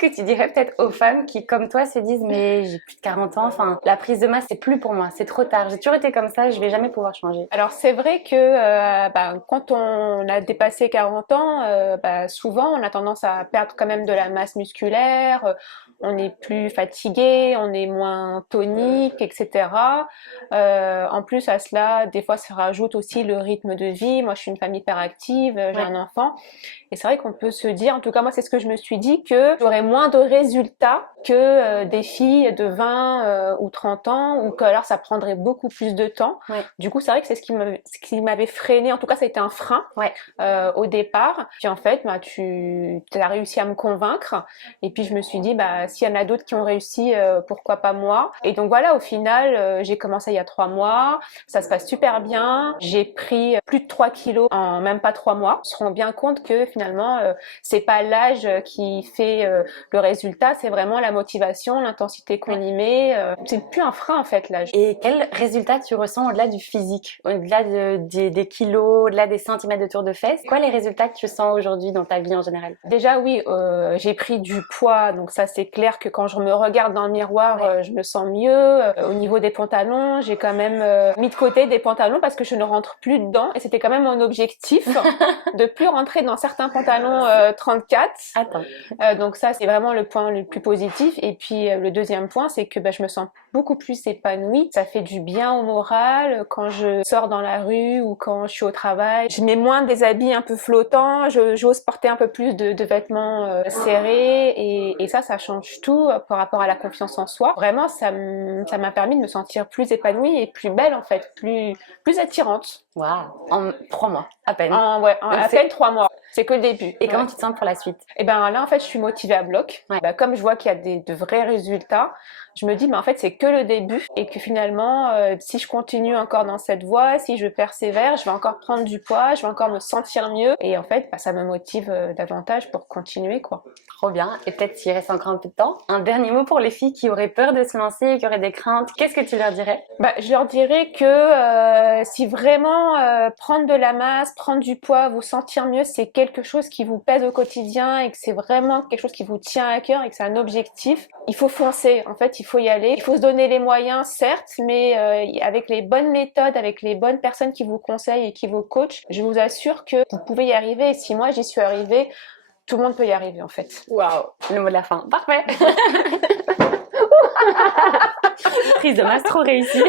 que tu dirais peut-être aux femmes qui, comme toi, se disent mais j'ai plus de 40 ans, enfin la prise de masse c'est plus pour moi, c'est trop tard, j'ai toujours été comme ça, je vais jamais pouvoir changer. Alors c'est vrai que quand on a dépassé 40 ans, souvent on a tendance à perdre quand même de la masse musculaire, on est plus fatigué, on est moins tonique, etc. En plus à cela, des fois ça rajoute aussi le rythme de vie. Moi je suis une femme hyper active, j'ai Ouais. un enfant, et c'est vrai qu'on peut se dire, en tout cas moi c'est ce que je me suis dit, que j'aurais moins de résultats que des filles de 20 ou 30 ans, ou que alors ça prendrait beaucoup plus de temps. Ouais. Du coup, c'est vrai que c'est ce qui m'avait freiné. En tout cas, ça a été un frein Ouais. au départ. Puis en fait, tu as réussi à me convaincre. Et puis je me suis dit, s'il y en a d'autres qui ont réussi, pourquoi pas moi? Et donc voilà, au final, j'ai commencé il y a 3 mois. Ça se passe super bien. J'ai pris plus de 3 kilos en même pas 3 mois. On se rend bien compte que finalement, c'est pas l'âge qui fait le résultat, c'est vraiment la motivation, l'intensité qu'on y met. C'est plus un frein en fait l'âge. Et quel résultat tu ressens au-delà du physique, au-delà des kilos, au-delà des centimètres de tour de fesses? Quoi les résultats que tu sens aujourd'hui dans ta vie en général? Déjà oui, j'ai pris du poids, donc ça c'est clair que quand je me regarde dans le miroir, je me sens mieux. Au niveau des pantalons, j'ai quand même mis de côté des pantalons parce que je ne rentre plus dedans, et c'était quand même mon objectif de plus rentrer dans certains pantalons 34. Attends. Donc ça c'est vraiment le point le plus positif. Et puis le deuxième point, c'est que je me sens beaucoup plus épanouie. Ça fait du bien au moral quand je sors dans la rue ou quand je suis au travail. Je mets moins des habits un peu flottants, j'ose porter un peu plus de vêtements serrés, et ça change tout par rapport à la confiance en soi. Vraiment, ça m'a permis de me sentir plus épanouie et plus belle en fait, plus attirante. Waouh. En 3 mois, à peine. À peine 3 mois. C'est que le début. Et comment tu te sens pour la suite? Et là, en fait, je suis motivée à bloc. Ouais. Comme je vois qu'il y a de vrais résultats, je me dis, en fait, c'est que le début, et que finalement, si je continue encore dans cette voie, si je persévère, je vais encore prendre du poids, je vais encore me sentir mieux. Et en fait, ça me motive davantage pour continuer, quoi. Trop bien. Et peut-être s'il reste encore un peu de temps, un dernier mot pour les filles qui auraient peur de se lancer, qui auraient des craintes. Qu'est-ce que tu leur dirais? Je leur dirais que si vraiment prendre de la masse, prendre du poids, vous sentir mieux, c'est quelque chose qui vous pèse au quotidien et que c'est vraiment quelque chose qui vous tient à cœur et que c'est un objectif, il faut foncer. En fait, il faut y aller. Il faut se donner les moyens, certes, mais avec les bonnes méthodes, avec les bonnes personnes qui vous conseillent et qui vous coachent, je vous assure que vous pouvez y arriver. Et si moi j'y suis arrivée, tout le monde peut y arriver en fait. Waouh, le mot de la fin. Parfait. Prise de masse trop réussie.